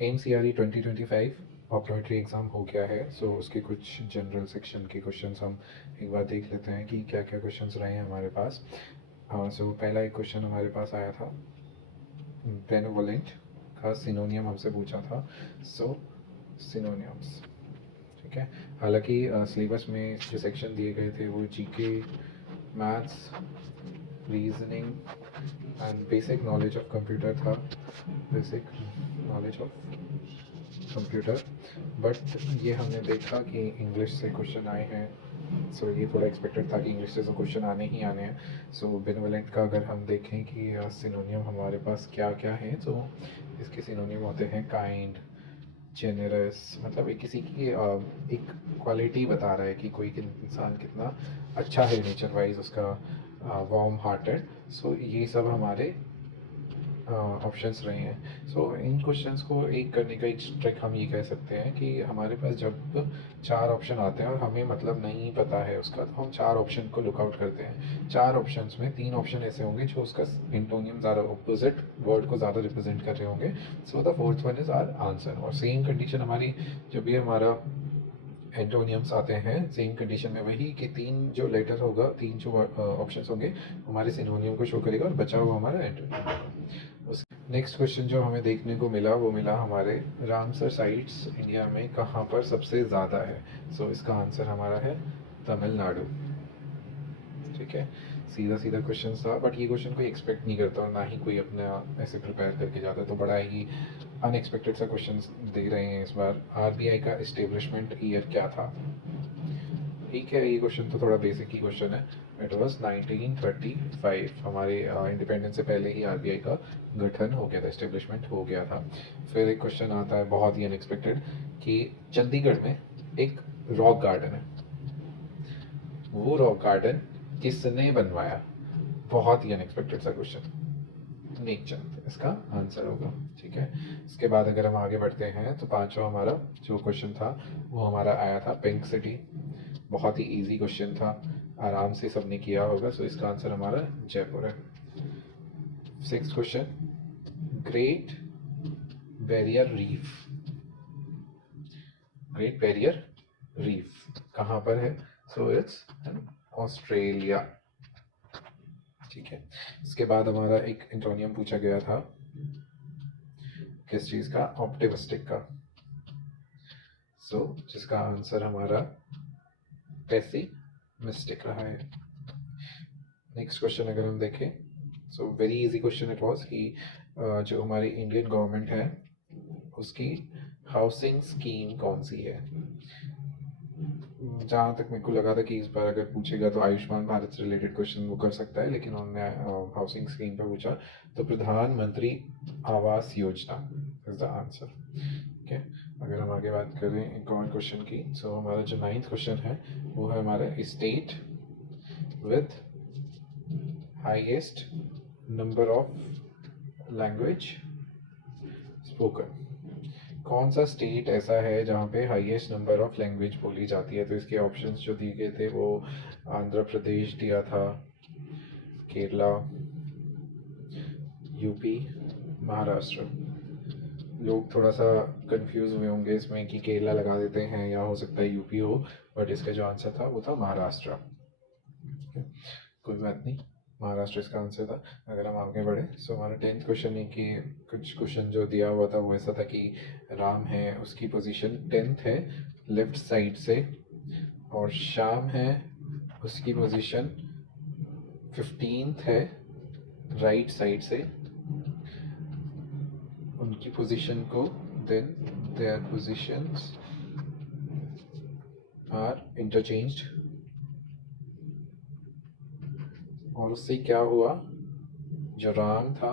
एमसीआरई 2025 optometry exam हो गया है। सो उसके कुछ जनरल सेक्शन के क्वेश्चंस हम एक बार देख लेते हैं कि क्या क्या क्वेश्चंस रहे हैं हमारे पास। सो पहला एक क्वेश्चन हमारे पास आया था, बेनेवोलेंट का सिनोनियम हमसे पूछा था। सो सिनोनियम्स, ठीक है। हालांकि सिलेबस में जो सेक्शन दिए गए थे वो GK, maths, reasoning and basic knowledge of computer था, basic knowledge of computer. But ये हमने देखा कि इंग्लिश से क्वेश्चन आए हैं। सो ये थोड़ा एक्सपेक्टेड था कि इंग्लिश से तो क्वेश्चन आने ही आने हैं। सो बेनेवोलेंट का अगर हम देखें कि सिनोनियम हमारे पास क्या क्या हैं, तो इसके सिनोनियम होते हैं काइंड, जेनरस, मतलब एक किसी की एक क्वालिटी बता रहा है कि कोई इंसान कितना अच्छा है नेचर वाइज, उसका वार्म हार्टेड। सो ये सब हमारे ऑप्शंस रहे हैं। सो इन क्वेश्चंस को एक करने का एक ट्रिक हम ये कह सकते हैं कि हमारे पास जब चार ऑप्शन आते हैं और हमें मतलब नहीं पता है उसका, तो हम चार ऑप्शन को लुकआउट करते हैं। चार ऑप्शंस में तीन ऑप्शन ऐसे होंगे जो उसका इंटोनियम ज़्यादा अपोजिट वर्ड को ज़्यादा रिप्रेजेंट कर रहे होंगे। So the fourth one is our answer. और सेम कंडीशन हमारी, जो भी हमारा एंटोनियम्स आते हैं, सेम कंडीशन में वही कि तीन जो लेटर होगा, तीन जो ऑप्शंस होंगे हमारे सिनोनियम को शो करेगा और बचा हुआ हमारा एंटोनियम। उस नेक्स्ट क्वेश्चन जो हमें देखने को मिला वो मिला हमारे रामसर साइट्स इंडिया में कहाँ पर सबसे ज़्यादा है। सो इसका आंसर हमारा है तमिलनाडु, ठीक है। सीधा सीधा क्वेश्चन था, बट ये क्वेश्चन कोई एक्सपेक्ट नहीं करता और ना ही कोई अपना ऐसे प्रिपेयर करके जाता, तो बड़ा ही अनएक्सपेक्टेड सा क्वेश्चन दे रहे हैं इस बार। आरबीआई का इस्टेब्लिशमेंट ईयर क्या था? ठीक है, ये क्वेश्चन तो थोड़ा बेसिक ही क्वेश्चन है। It was 1935। हमारे इंडिपेंडेंस से पहले ही आरबीआई का गठन हो गया था, इस्टेब्लिशमेंट हो गया था। फिर एक क्वेश्चन आता है बहुत ही अनएक्सपेक्टेड कि चंडीगढ़ में एक रॉक गार्डन है, वो रॉक गार्डन किसने बनवाया? बहुत ही अनएक्सपेक्टेड सा क्वेश्चन। नेकचंद इसका आंसर होगा, ठीक है। इसके बाद अगर हम आगे बढ़ते हैं तो पांचवा हमारा जो क्वेश्चन था वो हमारा आया था पिंक सिटी। बहुत ही इजी क्वेश्चन था, आराम से सबने किया होगा। सो इसका आंसर हमारा जयपुर है। Six question, great barrier reef. Great barrier reef कहाँ पर है? सो इट्स ऑस्ट्रेलिया, ठीक है। इसके बाद हमारा एक एंटोनियम पूछा गया था, किस चीज़ का? ऑप्टिमिस्टिक का। सो जिसका आंसर हमारा पेसिमिस्टिक रहा है। नेक्स्ट क्वेश्चन अगर हम देखें, so very easy question it was कि जो हमारी इंडियन गवर्नमेंट है उसकी हाउसिंग स्कीम कौन सी है? जहाँ तक मेरे को लगा था कि इस बार अगर पूछेगा तो आयुष्मान भारत से रिलेटेड क्वेश्चन वो कर सकता है, लेकिन उन्होंने हाउसिंग स्कीम पे पूछा, तो प्रधानमंत्री Awas Yojana is the answer, ठीक है। अगर हम आगे बात करें एक और क्वेश्चन की, सो हमारा जो 9th क्वेश्चन है वो है हमारा state with highest number of language spoken. कौन सा स्टेट ऐसा है जहाँ पे हाईएस्ट नंबर ऑफ लैंग्वेज बोली जाती है? तो इसके ऑप्शंस जो दिए गए थे वो आंध्र प्रदेश दिया था, केरला, यूपी, महाराष्ट्र। लोग थोड़ा सा कंफ्यूज हुए होंगे इसमें कि केरला लगा देते हैं या हो सकता है यूपी हो, बट इसका जो आंसर था वो था महाराष्ट्र। कोई बात नहीं, महाराष्ट्र इसका आंसर था। अगर हम आगे बढ़े, सो हमारा 10th क्वेश्चन है कि कुछ क्वेश्चन जो दिया हुआ था वो ऐसा था कि राम है उसकी पोजीशन 10th है लेफ्ट साइड से, और श्याम है उसकी पोजीशन 15th है राइट साइड से। उनकी पोजीशन को, then their positions are interchanged, और उससे क्या हुआ, जो राम था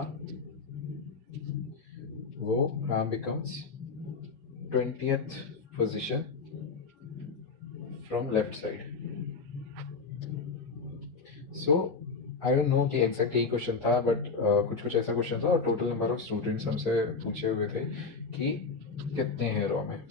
वो Ram becomes 20th position from left side. So I don't know कि एग्जैक्ट यही क्वेश्चन था, बट कुछ ऐसा क्वेश्चन था और टोटल नंबर ऑफ स्टूडेंट्स हमसे पूछे हुए थे कि कितने हैं रॉ में।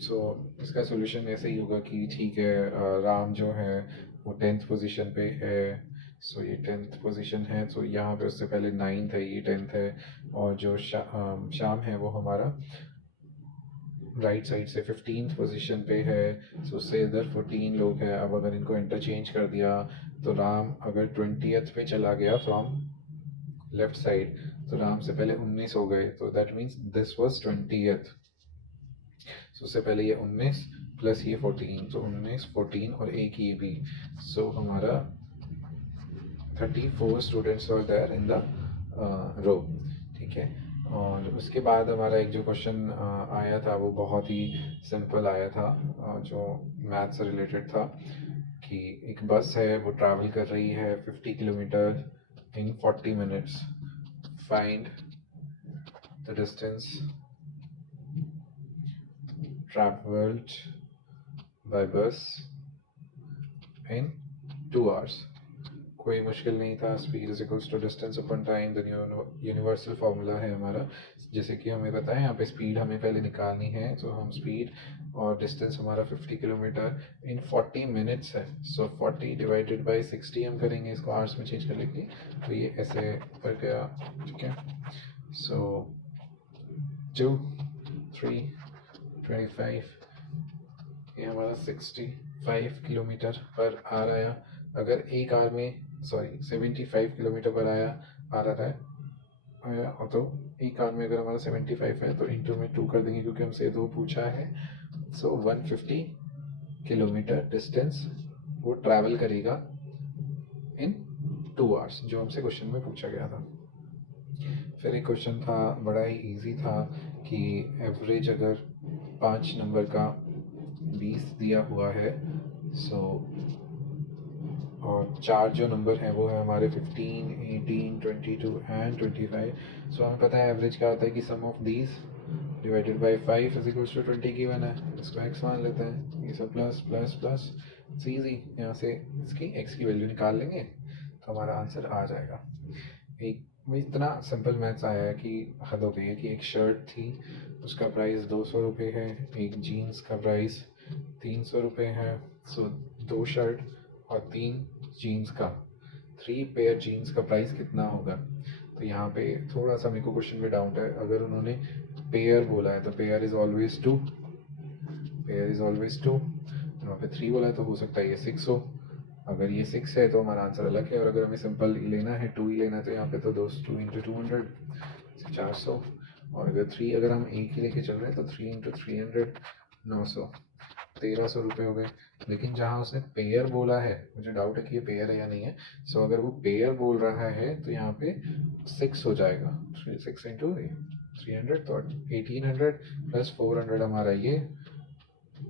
सो इसका सोल्यूशन ऐसे ही होगा कि ठीक है, राम जो है वो 10th पोजीशन पे है, सो ये 10th पोजीशन है। तो यहाँ पे उससे पहले 9th है, ये 10th है, और जो शाम है वो हमारा राइट साइड से 15th पोजीशन पे है। सो उससे इधर 14 लोग हैं। अब अगर इनको इंटरचेंज कर दिया तो राम अगर 20th पे चला गया फ्रॉम लेफ्ट साइड, तो राम से पहले 19 हो गए, तो that means this was 20th। सो उससे पहले ये 19 प्लस ये 14, तो 19 14 और एक ये भी। सो हमारा 34 students were there in the row. ठीक है, और उसके बाद हमारा एक जो क्वेश्चन आया था वो बहुत ही सिंपल आया था, जो मैथ से रिलेटेड था, कि एक बस है वो ट्रैवल कर रही है 50 kilometre in 40 minutes. Find the distance travelled by bus in 2 hours। कोई मुश्किल नहीं था। Speed is equals to distance upon time, the universal formula है हमारा। जैसे कि हमें पता है यहाँ पे स्पीड हमें पहले निकालनी है, तो हम स्पीड और डिस्टेंस हमारा 50 किलोमीटर इन 40 मिनट्स है। सो 40 डिवाइडेड बाई 60 हम करेंगे, इसको आवर्स में चेंज कर लेंगे, तो ये ऐसे कर गया। ठीक है, सो 2 3 25, ये हमारा 65 किलोमीटर पर आ रहा है। अगर एक आवर में 75 किलोमीटर पर आ रहा है, और तो एक आवर में अगर हमारा 75 है तो इंटू में 2 कर देंगे, क्योंकि हमसे 2 पूछा है। सो 150 किलोमीटर डिस्टेंस वो ट्रैवल करेगा इन 2 hours, जो हमसे क्वेश्चन में पूछा गया था। फिर एक क्वेश्चन था, बड़ा ही इजी था, कि एवरेज अगर 5 नंबर का 20 दिया हुआ है, सो और 4 जो नंबर हैं वो है हमारे 15 18 22 एंड 25। सो हमें पता है एवरेज क्या होता है, कि sum of these divided by 5 is equals to 20 given है। इसको x मान लेते हैं, ये सब plus plus plus, it's easy. यहाँ से इसकी x की वैल्यू निकाल लेंगे तो हमारा आंसर आ जाएगा। एक इतना सिंपल मैथ्स आया है कि हद हो गई है। कि एक शर्ट थी, उसका प्राइस 200 रुपये है, एक जीन्स का प्राइस 300 रुपये है। सो 2 शर्ट और 3 जीन्स का, 3 पेयर जीन्स का प्राइस कितना होगा। तो यहाँ पे थोड़ा सा मेरे को क्वेश्चन में डाउट है। अगर उन्होंने पेयर बोला है तो pair is always 2, pair is always 2। वहाँ पे 3 बोला है तो हो सकता है ये 6 हो। अगर ये 6 है तो हमारा आंसर अलग है, और अगर हमें सिंपल लेना है 2 ही लेना है, तो यहाँ पे तो 2 इंटू 200 400, और अगर 3 अगर हम एक ही लेके चल रहे हैं तो 3 इंटू 300 900, 1300 रुपये हो गए। लेकिन जहाँ उसने पेयर बोला है, मुझे डाउट है कि ये पेयर है या नहीं है। सो अगर वो पेयर बोल रहा है तो यहाँ पे 6 हो जाएगा, 6 इंटू 300, तो 1800 प्लस 400 हमारा ये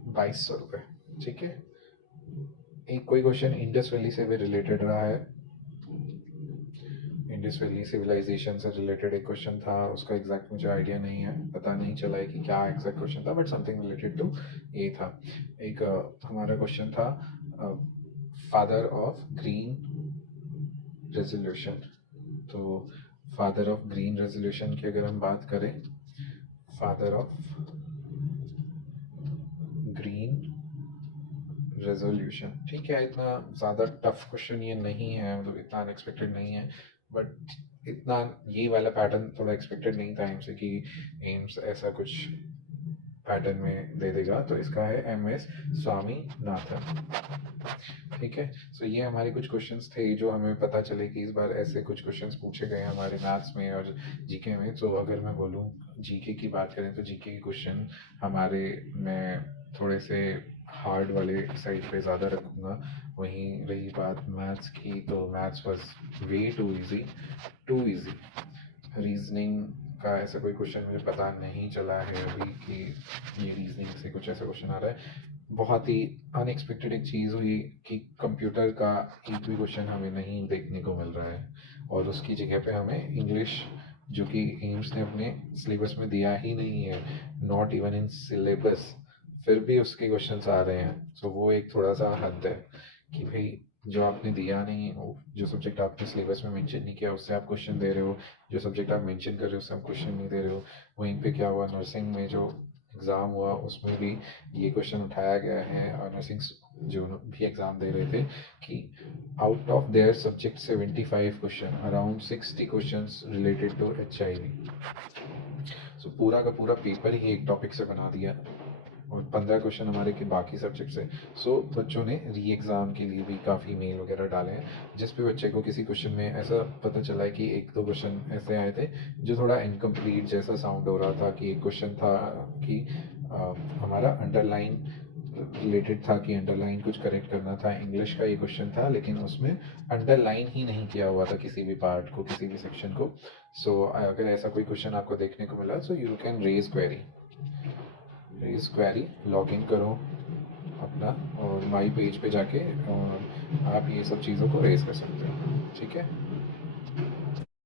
2200 रुपये। ठीक है, एक कोई क्वेश्चन इंडस वैली से भी रिलेटेड रहा है। इंडस वैली सिविलाइजेशन से रिलेटेड एक क्वेश्चन था, उसका एग्जैक्ट मुझे आइडिया नहीं है, पता नहीं चला है कि क्या एग्जैक्ट क्वेश्चन था, बट समथिंग रिलेटेड टू ये था। एक हमारा क्वेश्चन था, फादर ऑफ ग्रीन रेजोल्यूशन। तो फादर ऑफ ग्रीन रेजोल्यूशन की अगर हम बात करें, फादर ऑफ ग्रीन रेजोल्यूशन, ठीक है, इतना ज़्यादा टफ क्वेश्चन ये नहीं है, मतलब इतना अनएक्सपेक्टेड नहीं है, बट इतना ये वाला पैटर्न थोड़ा एक्सपेक्टेड नहीं था एम्स से, कि एम्स ऐसा कुछ पैटर्न में दे देगा। तो इसका है MS स्वामीनाथन। ठीक है, सो ये हमारे कुछ क्वेश्चंस थे जो हमें पता चले कि इस बार ऐसे कुछ क्वेश्चंस पूछे गए हमारे मैथ्स में और जीके में। तो अगर मैं बोलूँ जीके की बात करें तो जीके के क्वेश्चन हमारे में थोड़े से हार्ड वाले साइड पे ज़्यादा रखूँगा। वहीं रही बात मैथ्स की, तो maths was way too easy. Reasoning का ऐसा कोई क्वेश्चन मुझे पता नहीं चला है अभी कि ये रीजनिंग से कुछ ऐसा क्वेश्चन आ रहा है। बहुत ही अनएक्सपेक्टेड एक चीज़ हुई कि कंप्यूटर का एक भी क्वेश्चन हमें नहीं देखने को मिल रहा है, और उसकी जगह पे हमें इंग्लिश, जो कि एम्स ने अपने सिलेबस में दिया ही नहीं है, नॉट इवन इन सिलेबस, फिर भी उसके क्वेश्चंस आ रहे हैं। सो वो एक थोड़ा सा हद है कि भाई जो आपने दिया नहीं, जो सब्जेक्ट आपने सिलेबस में मेंशन नहीं किया उससे आप क्वेश्चन दे रहे हो, जो सब्जेक्ट आप मेंशन कर रहे हो उससे आप क्वेश्चन नहीं दे रहे हो। वहीं पे क्या हुआ, नर्सिंग में जो एग्ज़ाम हुआ उसमें भी ये क्वेश्चन उठाया गया है, और नर्सिंग जो भी एग्ज़ाम दे रहे थे कि out of their subject 75 question, around 60 questions related to HIV। So पूरा का पूरा पेपर ही एक टॉपिक से बना दिया, और 15 क्वेश्चन हमारे के बाकी सब्जेक्ट से। सो बच्चों ने री एग्ज़ाम के लिए भी काफ़ी मेल वगैरह डाले हैं, जिस पे बच्चे को किसी क्वेश्चन में ऐसा पता चला है कि एक दो क्वेश्चन ऐसे आए थे जो थोड़ा इनकम्प्लीट जैसा साउंड हो रहा था। कि एक क्वेश्चन था कि हमारा अंडरलाइन रिलेटेड था, कि अंडरलाइन कुछ करेक्ट करना था, इंग्लिश का ये क्वेश्चन था, लेकिन उसमें अंडरलाइन ही नहीं किया हुआ था किसी भी पार्ट को, किसी भी सेक्शन को। सो अगर ऐसा कोई क्वेश्चन आपको देखने को मिला, so you can raise query, log in करो अपना और माई पेज पे जाके, और आप ये सब चीज़ों को रेज कर सकते हो। ठीक है।